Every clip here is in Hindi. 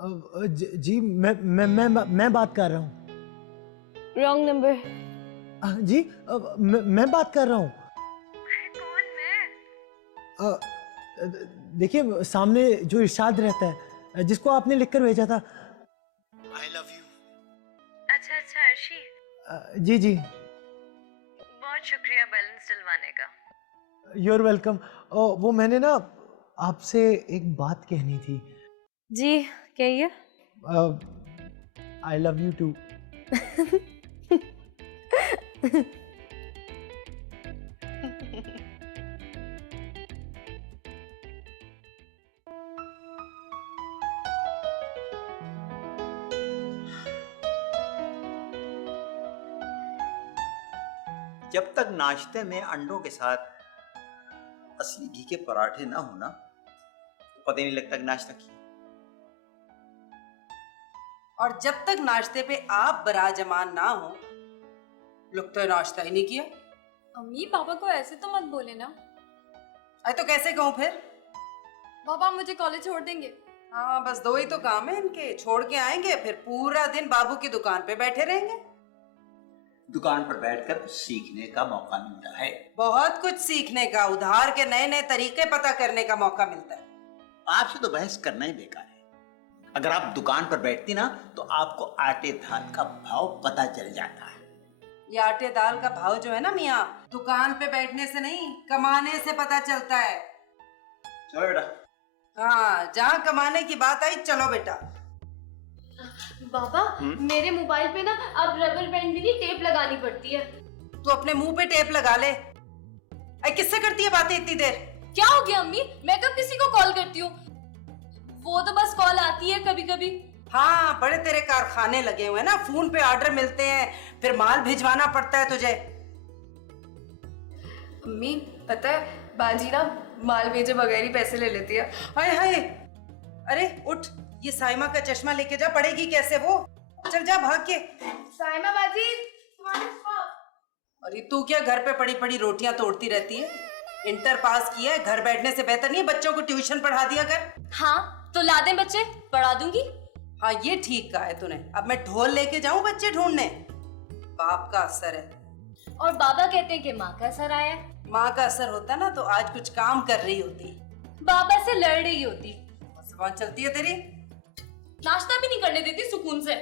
जी मैं बात कर रहा हूँ। Wrong number. जी मैं बात कर रहा हूँ। कौन मैं? देखिए सामने जो इरशाद रहता है जिसको आपने लिखकर भेजा था। आई लव यू। अच्छा अच्छा अर्शी। जी जी। बहुत शुक्रिया बैलेंस डलवाने का। You are welcome. वो मैंने ना आपसे एक बात कहनी थी। जी कहिए। I love you too. जब तक नाश्ते में अंडों के साथ असली घी के पराठे ना हो ना, तो पता ही नहीं लगता कि नाश्ता किया। और जब तक नाश्ते पे आप बराजमान ना हो, लगता है नाश्ता ही नहीं किया। अम्मी पापा को ऐसे तो मत बोले ना। अरे तो कैसे कहूँ फिर? पापा मुझे कॉलेज छोड़ देंगे? हाँ बस दो ही तो काम है इनके, छोड़ के आएंगे फिर पूरा दिन बाबू की दुकान पे बैठे रहेंगे। दुकान पर बैठकर कुछ सीखने का मौका मिलता है। बहुत कुछ सीखने का, उधार के नए नए तरीके पता करने का मौका मिलता है। आपसे तो बहस करना ही बेकार है। अगर आप दुकान पर बैठती ना तो आपको आटे दाल का भाव पता चल जाता है। ये आटे दाल का भाव जो है ना मियाँ, दुकान पे बैठने से नहीं कमाने से पता चलता है। चलो बेटा। हाँ जहाँ कमाने की बात आई, चलो बेटा। पापा मेरे मोबाइल पे ना अब रबर बैंड भी नहीं, टेप लगानी पड़ती है। तू अपने मुंह पे टेप लगा ले। अरे किससे करती है बातें इतनी देर? क्या हो गया अम्मी? मैं कब किसी को कॉल करती हूँ? वो तो बस कॉल आती है कभी कभी। हाँ बड़े तेरे कारखाने लगे हुए हैं ना, फोन पे ऑर्डर मिलते हैं, फिर माल भिजवाना पड़ता है तुझे। अम्मी पता है बाजी ना माल भेजे बगैर ही पैसे ले लेती है। हाय हाय। अरे उठ, ये साइमा का चश्मा लेके जा, पड़ेगी कैसे वो? चल जा भाग के। साइमा बाजी। अरे तू क्या घर पे पड़ी पड़ी रोटियां तोड़ती रहती है? इंटर पास किया है, घर बैठने से बेहतर नहीं है बच्चों को ट्यूशन पढ़ा दिया कर। हाँ तो ला दें बच्चे, पढ़ा दूंगी। हाँ ये ठीक कहा है तूने। अब मैं ढोल लेके जाऊं बच्चे ढूंढने? बाप का असर है। और बाबा कहते हैं कि माँ का असर आया है। माँ का असर होता ना तो आज कुछ काम कर रही होती, बाबा से लड़ रही होती। जुबान चलती है तेरी। नाश्ता भी नहीं करने देती सुकून से।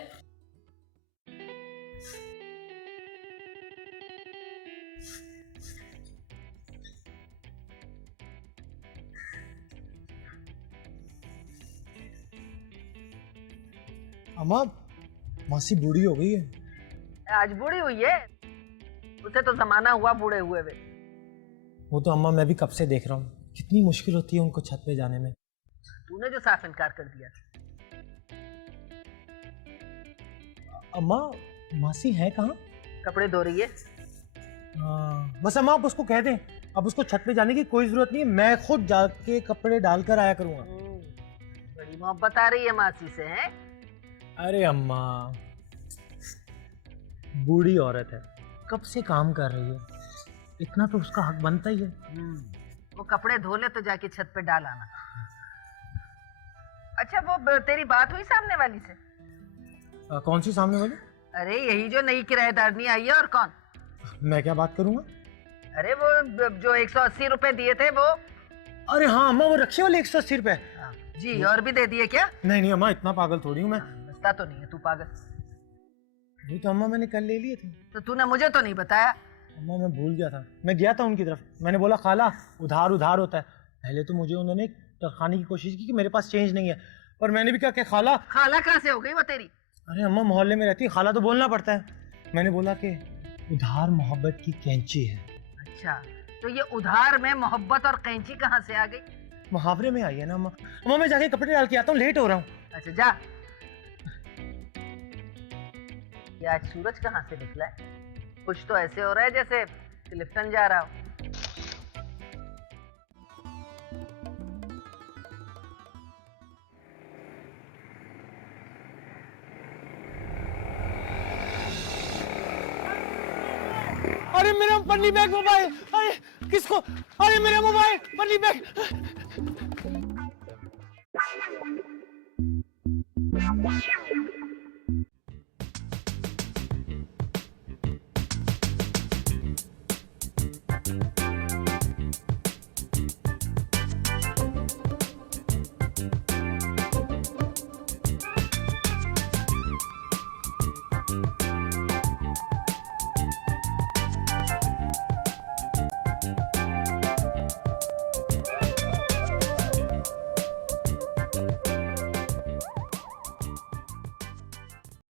अम्मा मौसी बूढ़ी हो गई है। आज बूढ़ी हुई है, उसे तो जमाना हुआ बूढ़े हुए वे। वो तो अम्मा मैं भी कब से देख रहा हूँ, कितनी मुश्किल होती है उनको छत पे जाने में। तूने जो साफ इनकार कर दिया। अम्मा मासी है कहाँ? कपड़े धो रही है। बस अम्मा आप उसको कह दें, अब उसको छत पे जाने की कोई जरूरत नहीं है, मैं खुद जाके कपड़े डालकर आया करूंगा। बड़ी मोहब्बत आ रही है मासी से है। अरे अम्मा बूढ़ी औरत है, कब से काम कर रही है, इतना तो उसका हक बनता ही है। वो कपड़े धो ले तो जाके छत पे डाल आना। अच्छा वो तेरी बात हुई सामने वाली से? कौन सी सामने वाली? अरे यही जो नई किराएदारनी आई है। और कौन? मैं क्या बात करूंगा? अरे वो जो 180 रुपए दिए थे वो। अरे हाँ अम्मा वो रक्षे वाले 180 रुपए। जी और भी दे दिए क्या? नहीं नहीं अम्मा इतना पागल थोड़ी हूँ मैं। बचता तो नहीं है तू पागल। ये तो अम्मा मैंने कल ले लिए थे। तो तूने मुझे तो नहीं बताया। अम्मा मैं भूल गया था, मैं गया था उनकी तरफ, मैंने बोला खाला उधार उधार होता है। पहले तो मुझे उन्होंने टरखाने की कोशिश की कि मेरे पास चेंज नहीं है, पर मैंने भी कहा कि खाला। खाला कहाँ से हो गई वो तेरी? अरे अम्मा मोहल्ले में रहती है, खाला तो बोलना पड़ता है। मैंने बोला कि उधार मोहब्बत की कैंची है। अच्छा तो ये उधार में मोहब्बत और कैंची कहाँ से आ गई? मुहावरे में आई है ना अम्मा। अम्मा मैं जाके कपड़े डाल के आता हूँ, लेट हो रहा हूँ। अच्छा जा। ये आज सूरज कहाँ से निकला है? कुछ तो ऐसे हो रहा है जैसे क्लिफ्टन जा रहा हो। अरे मेरा पन्नी बैग मोबाइल, अरे किसको? अरे मेरा मोबाइल पन्नी बैग। हाँ